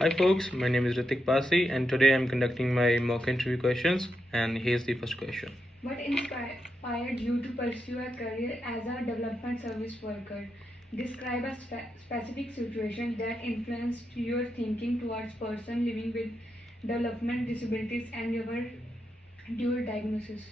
Hi folks, my name is Retik Passi and today I'm conducting my mock interview questions and here's the first question. What inspired you to pursue a career as a development service worker? Describe a specific situation that influenced your thinking towards person living with development disabilities and your dual diagnosis.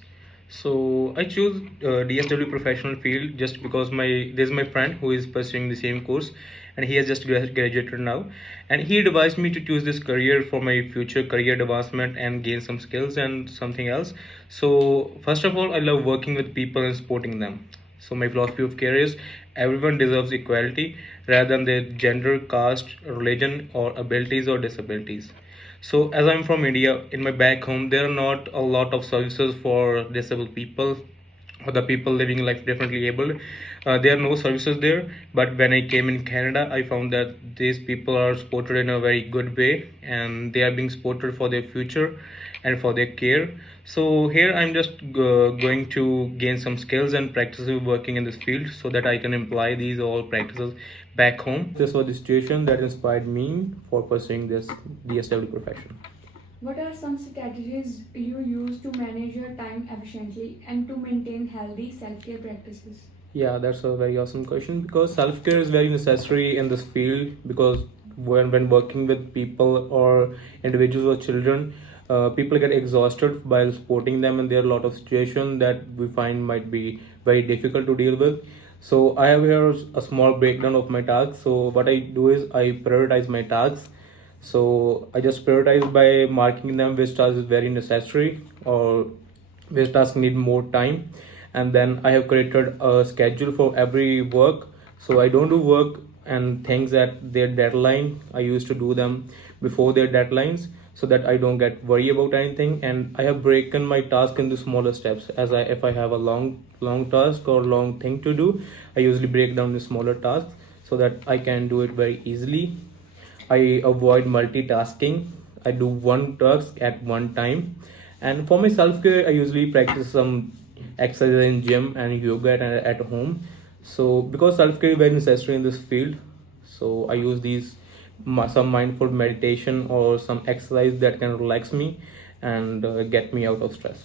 So I choose DSW professional field just because there's my friend who is pursuing the same course and he has just graduated now, and he advised me to choose this career for my future career advancement and gain some skills and something else. So first of all, I love working with people and supporting them. So my philosophy of care is everyone deserves equality rather than their gender, caste, religion, or abilities or disabilities. So as I'm from India, in my back home, there are not a lot of services for disabled people or the people living life differently abled. There are no services there. But when I came in Canada, I found that these people are supported in a very good way, and they are being supported for their future and for their care. So here I'm just going to gain some skills and practices working in this field so that I can apply these all practices back home. This was the situation that inspired me for pursuing this DSW profession. What are some strategies you use to manage your time efficiently and to maintain healthy self-care practices? Yeah, that's a very awesome question because self care is very necessary in this field because when working with people or individuals or children, people get exhausted while supporting them, and there are a lot of situations that we find might be very difficult to deal with. So I have here a small breakdown of my tasks. So what I do is I prioritize my tasks. So I just prioritize by marking them which task is very necessary or which task need more time, and then I have created a schedule for every work. So I don't do work and things at their deadline. I used to do them before their deadlines so that I don't get worry about anything, and I have broken my task into smaller steps. As I if I have a long task or long thing to do, I usually break down the smaller tasks so that I can do it very easily. I avoid multitasking. I do one task at one time. And for my self care, I usually practice some exercise in gym and yoga at home. So because self care is very necessary in this field, so I use these some mindful meditation or some exercise that can relax me and get me out of stress.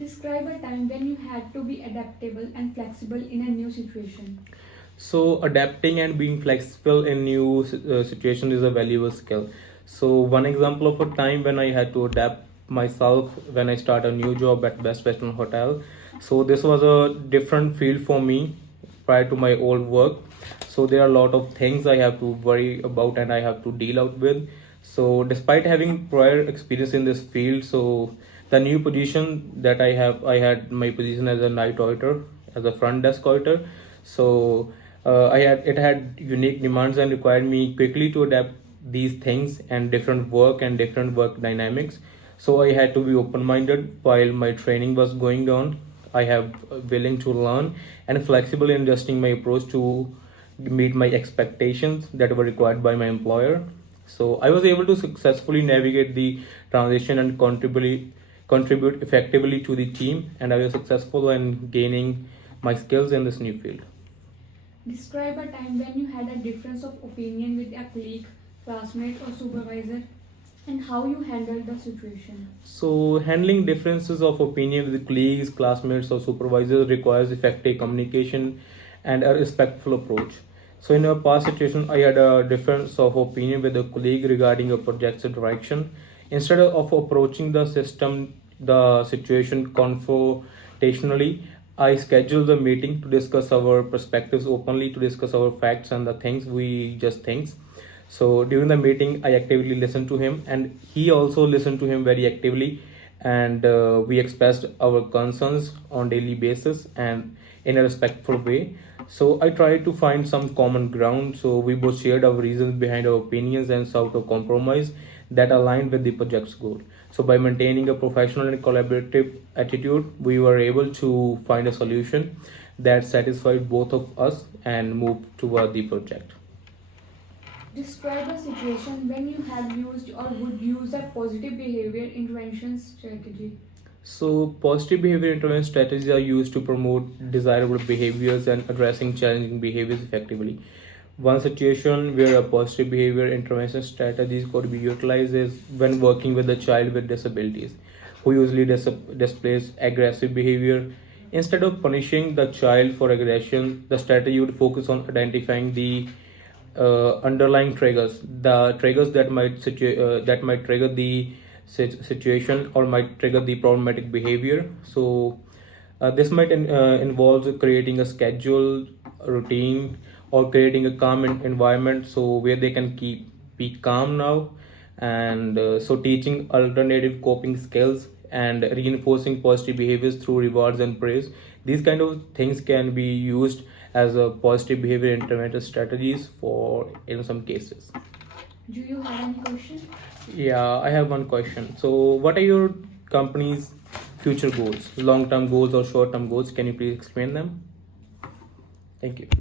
Describe a time when you had to be adaptable and flexible in a new situation. So adapting and being flexible in new situation is a valuable skill. So one example of a time when I had to adapt myself when I start a new job at Best Western Hotel. So this was a different field for me prior to my old work. So there are a lot of things I have to worry about and I have to deal out with. So despite having prior experience in this field, so the new position that I had my position as a night auditor, as a front desk auditor. So it had unique demands and required me quickly to adapt these things and different work dynamics. So I had to be open minded while my training was going on. I have willing to learn and flexible in adjusting my approach to meet my expectations that were required by my employer. So I was able to successfully navigate the transition and contribute effectively to the team, and I was successful in gaining my skills in this new field. Describe a time when you had a difference of opinion with a colleague, classmate, or supervisor, and how you handled the situation. So, handling differences of opinion with colleagues, classmates, or supervisors requires effective communication and a respectful approach. So, in a past situation, I had a difference of opinion with a colleague regarding a project's direction. Instead of approaching the situation confrontationally, I scheduled the meeting to discuss our perspectives openly, to discuss our facts and the things we just think. So during the meeting, I actively listened to him, and he also listened to him very actively. And we expressed our concerns on daily basis and in a respectful way. So I tried to find some common ground. So we both shared our reasons behind our opinions and sought a compromise that aligned with the project's goal. So by maintaining a professional and collaborative attitude, we were able to find a solution that satisfied both of us and move toward the project. Describe a situation when you have used or would use a positive behavior intervention strategy. So, positive behavior intervention strategies are used to promote desirable behaviors and addressing challenging behaviors effectively. One situation where a positive behavior intervention strategies could be utilized is when working with a child with disabilities who usually displays aggressive behavior. Instead of punishing the child for aggression, the strategy would focus on identifying the underlying triggers, the triggers that might trigger the situation or might trigger the problematic behavior. So this might involve creating a schedule, a routine, or creating a calm environment so where they can keep be calm now, and so teaching alternative coping skills and reinforcing positive behaviors through rewards and praise. These kind of things can be used as a positive behavior intervention strategies for in some cases. Do you have any question? Yeah, I have one question. So, what are your company's future goals, long term goals or short term goals? Can you please explain them? Thank you.